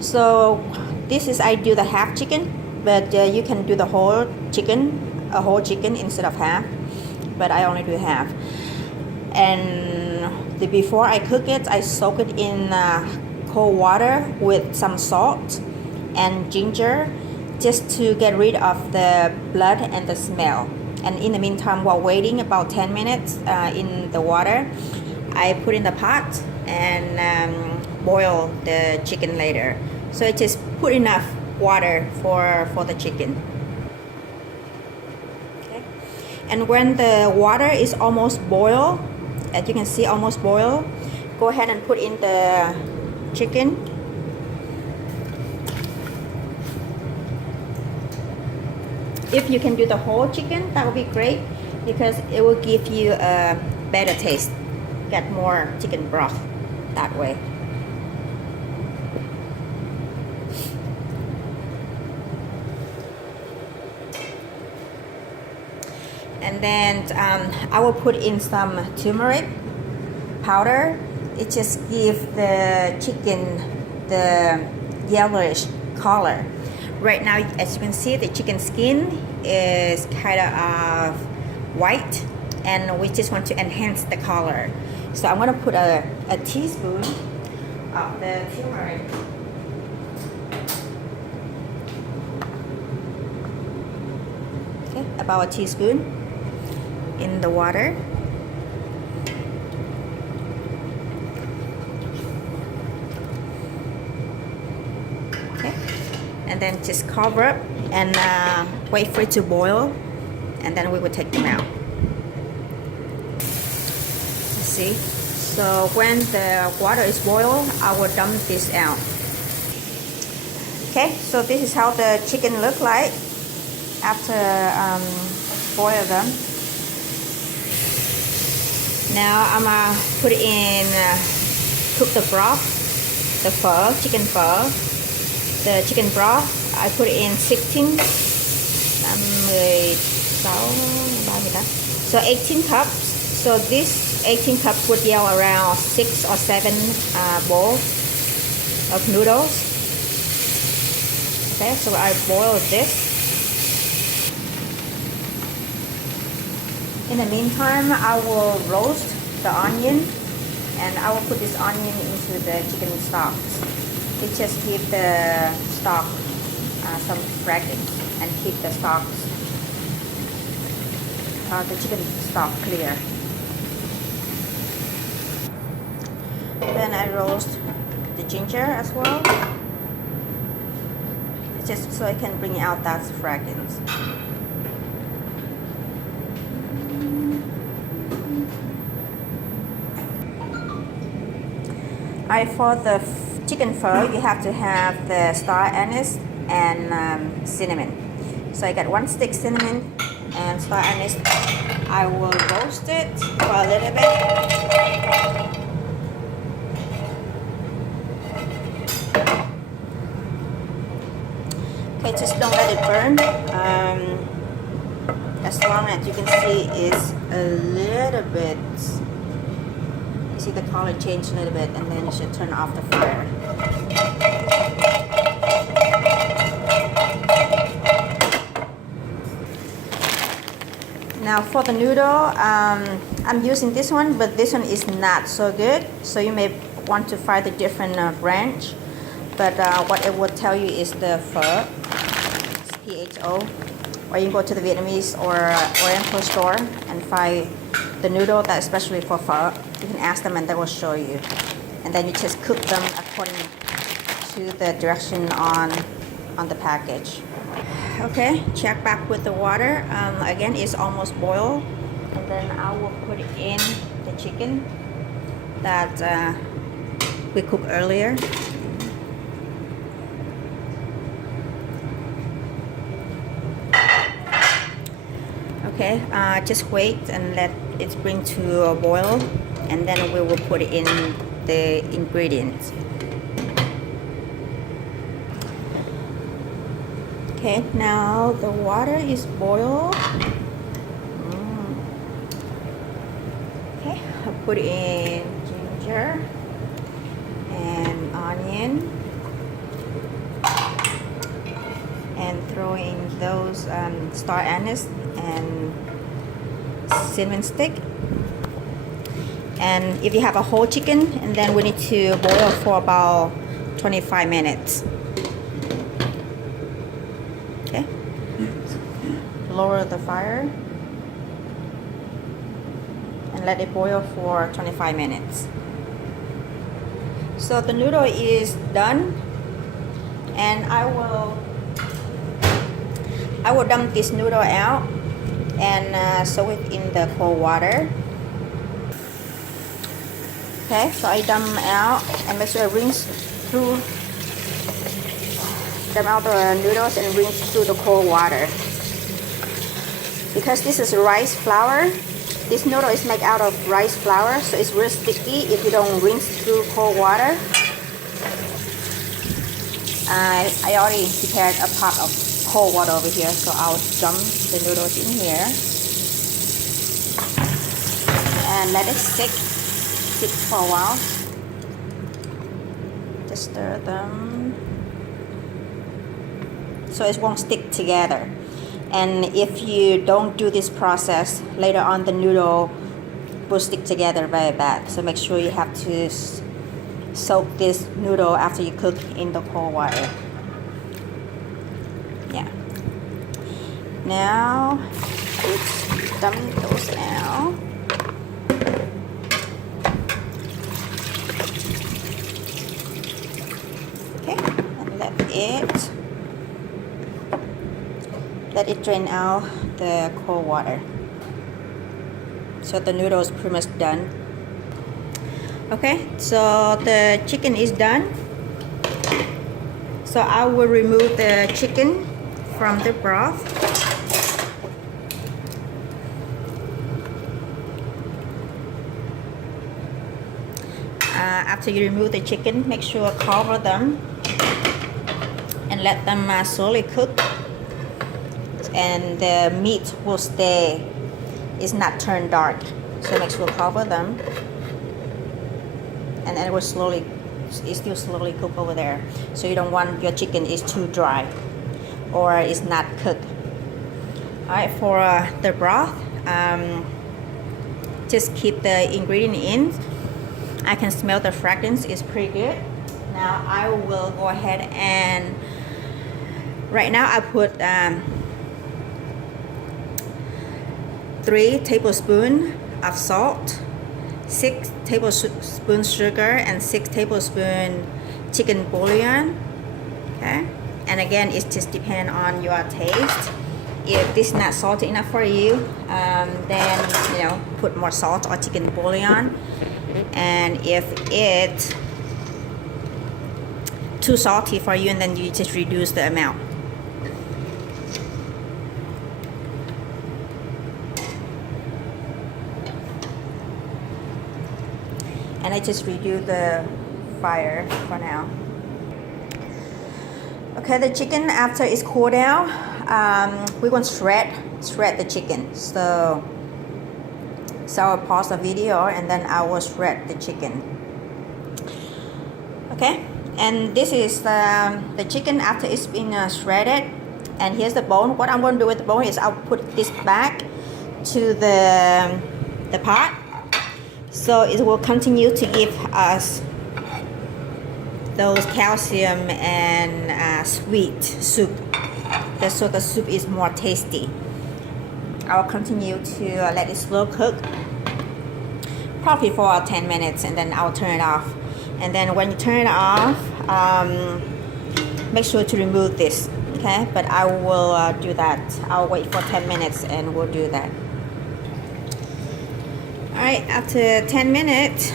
So this is, I do the half chicken, but you can do the whole chicken, a whole chicken instead of half, but I only do half. And before I cook it, I soak it in cold water with some salt and ginger, just to get rid of the blood and the smell. And in the meantime, while waiting about 10 minutes in the water, I put in the pot and boil the chicken later. So I just put enough water for the chicken. Okay. And when the water is almost boiled, as you can see, almost boiled, go ahead and put in the chicken. If you can do the whole chicken, that would be great, because it will give you a better taste. Get more chicken broth that way. And then I will put in some turmeric powder. It just gives the chicken the yellowish color. Right now, as you can see, the chicken skin is kind of white, and we just want to enhance the color. So I'm going to put a teaspoon of the turmeric. Okay, about a teaspoon in the water. Okay, and then just cover up and wait for it to boil, and then we will take them out. See, so when the water is boiled, I will dump this out. Okay, so this is how the chicken look like after boil them. Now I'm gonna put in cook the broth, the phở, chicken phở. The chicken broth I put in 16, so 18 cups. So this 18 cups would yield around 6 or 7 bowls of noodles. Okay, so I boil this. In the meantime, I will roast the onion, and I will put this onion into the chicken stock. It just gives the stock some fragrance and keep the stocks, the chicken stock clear. Then I roast the ginger as well, just so I can bring out that fragrance. Alright, for the chicken pho, you have to have the star anise and cinnamon. So I got 1 stick cinnamon and star anise. I will roast it for a little bit. Okay, just don't let it burn. As long as you can see it's a little bit, you see the color change a little bit, and then you should turn off the fire. Now for the noodle, I'm using this one, but this one is not so good, so you may want to find a different branch. But what it will tell you is the pho, PHO, or you can go to the Vietnamese or Oriental store and find the noodle that's especially for pho. You can ask them and they will show you, and then you just cook them according to the direction on the package. Okay, check back with the water. Again, it's almost boiled, and then I will put in the chicken that we cooked earlier. Okay, just wait and let it bring to a boil, and then we will put in the ingredients. Okay, now the water is boiled. Okay, I put in ginger and onion. can throw in those star anise and cinnamon stick. And if you have a whole chicken, and then we need to boil for about 25 minutes. Okay, lower the fire and let it boil for 25 minutes. So the noodle is done, and I will dump this noodle out and soak it in the cold water. Okay, so I dump out and make sure I rinse through, dump out the noodles and rinse through the cold water. Because this is rice flour, this noodle is made out of rice flour, so it's real sticky if you don't rinse through cold water. I already prepared a pot of cold water over here, so I'll dump the noodles in here and let it sit for a while. Just stir them so it won't stick together. And if you don't do this process, later on the noodle will stick together very bad. So make sure you have to soak this noodle after you cook in the cold water. Yeah. Now, let's dump those out. Okay, and let it drain out the cold water. So the noodle is pretty much done. Okay, so the chicken is done. So I will remove the chicken from the broth. After you remove the chicken, make sure cover them and let them slowly cook. And the meat will stay, it's not turned dark. So make sure cover them. And then it will slowly, it still slowly cook over there. So you don't want your chicken is too dry or it's not cooked. Alright, for the broth, just keep the ingredient in. I can smell the fragrance, it's pretty good. Now I will go ahead and, right now I put 3 tablespoons of salt, 6 tablespoons sugar, and 6 tablespoons chicken bouillon. Okay, and again it just depends on your taste. If this is not salty enough for you, then put more salt or chicken bouillon. And if it's too salty for you, and then you just reduce the amount. And I just reduce the fire for now. Okay, the chicken, after it's cooled down, we're going to shred the chicken. So I'll pause the video and then I will shred the chicken. Okay, and this is the chicken after it's been shredded. And here's the bone. What I'm going to do with the bone is I'll put this back to the pot. So it will continue to give us those calcium and sweet soup. So the soup is more tasty. I'll continue to let it slow cook, probably for 10 minutes, and then I'll turn it off. And then when you turn it off, make sure to remove this. Okay, but I will do that. I'll wait for 10 minutes and we'll do that. Alright, after 10 minutes,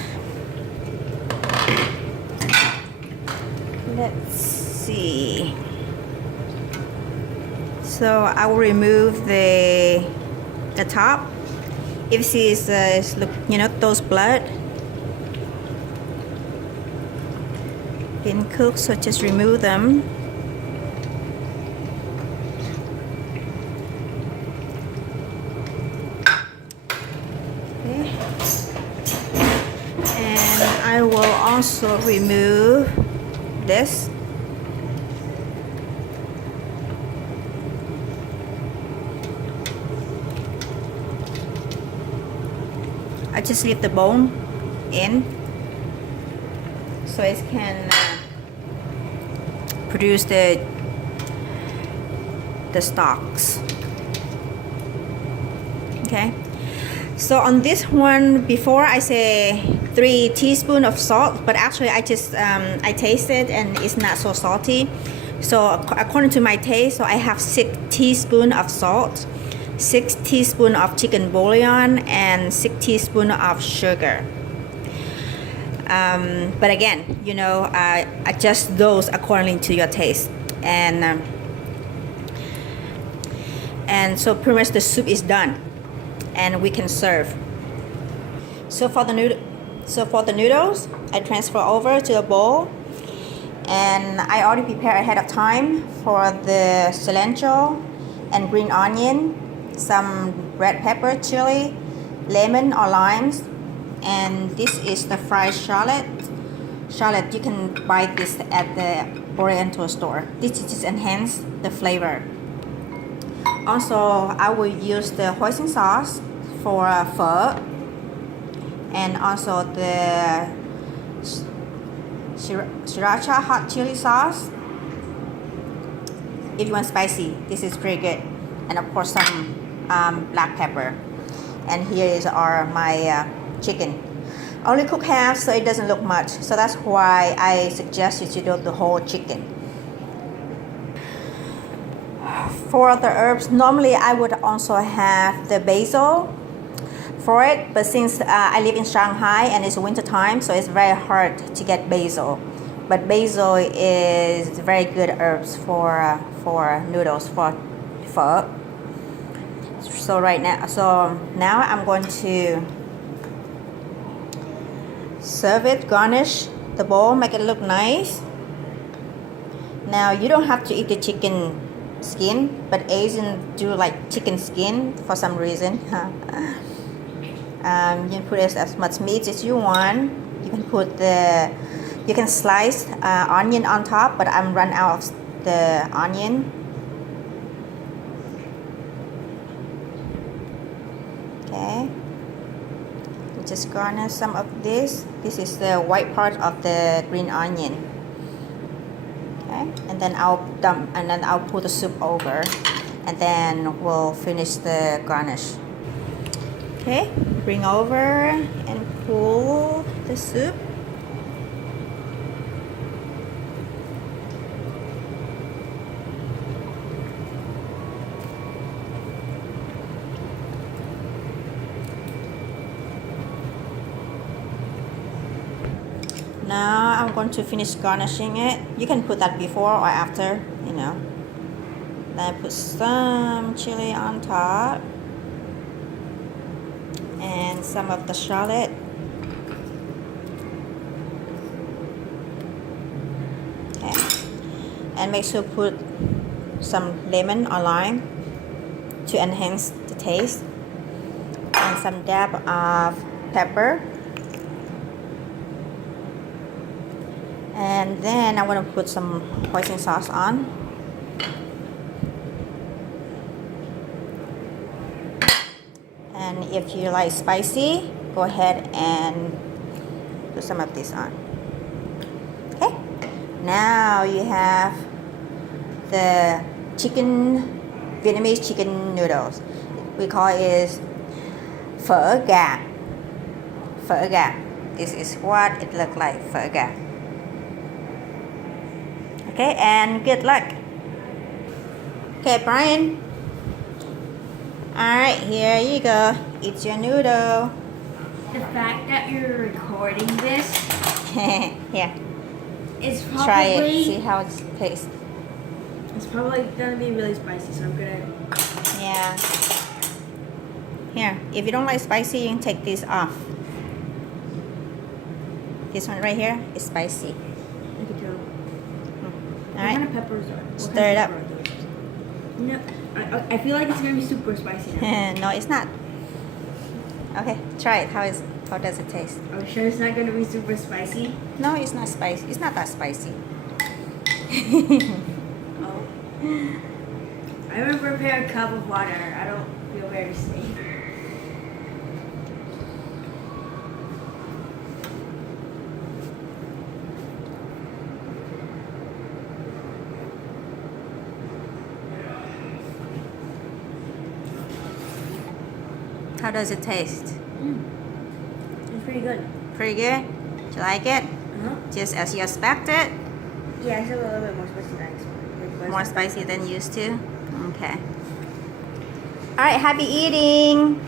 let's see. So I will remove the top. If you see, look, those blood been cooked, so just remove them. Okay. And I will also remove this. I just leave the bone in so it can produce the stalks. Okay, so on this one, before I say 3 teaspoons of salt, but actually I just I tasted and it's not so salty. So according to my taste, so I have 6 teaspoons of salt, 6 teaspoons of chicken bouillon, and 6 teaspoons of sugar. But again, you know, adjust those according to your taste. And so pretty much the soup is done, and we can serve. So for the noodles, I transfer over to a bowl, and I already prepared ahead of time for the cilantro and green onion, some red pepper, chili, lemon or limes, and this is the fried shallot. You can buy this at the Oriental store. This just enhance the flavor. Also, I will use the hoisin sauce for pho, and also the sriracha hot chili sauce. If you want spicy, this is pretty good, and of course some black pepper. And here is my chicken. I only cook half, so it doesn't look much. So that's why I suggest you to do the whole chicken. For the herbs, normally I would also have the basil for it, but since I live in Shanghai and it's winter time, so it's very hard to get basil. But basil is very good herbs for noodles, for pho. So now I'm going to serve it, garnish the bowl, make it look nice. Now you don't have to eat the chicken skin, but Asians do like chicken skin for some reason. You can put as much meat as you want. You can slice onion on top, but I'm run out of the onion. Okay, just garnish some of this. This is the white part of the green onion. Okay, and then I'll put the soup over, and then we'll finish the garnish. Okay, bring over and pour the soup. Now I'm going to finish garnishing it. You can put that before or after, you know. Then I put some chili on top and some of the shallot. Okay. And make sure put some lemon or lime to enhance the taste, and some dab of pepper. And then I want to put some hoisin sauce on. And if you like spicy, go ahead and put some of this on. Okay, now you have the Vietnamese chicken noodles. We call it Phở Gà. Phở Gà. This is what it looks like, Phở Gà. Okay, and good luck. Okay, Brian. Alright, here you go. It's your noodle. The fact that you're recording this Here, is probably... try it. See how it tastes. It's probably gonna be really spicy, so I'm gonna... Yeah. Here, if you don't like spicy, you can take this off. This one right here is spicy. I can tell. What Alright. kind of peppers are? Stir it up. No, I feel like it's gonna be super spicy now. No, it's not. Okay, try it. How does it taste? Are you sure it's not gonna be super spicy? No, it's not spicy. It's not that spicy. Oh. I'm gonna prepare a cup of water. I don't feel very safe. How does it taste? It's pretty good. Pretty good? Do you like it? Just as you expected? Yeah, it's a little bit more spicy than I expected. More spicy than used to? Okay. Alright, happy eating!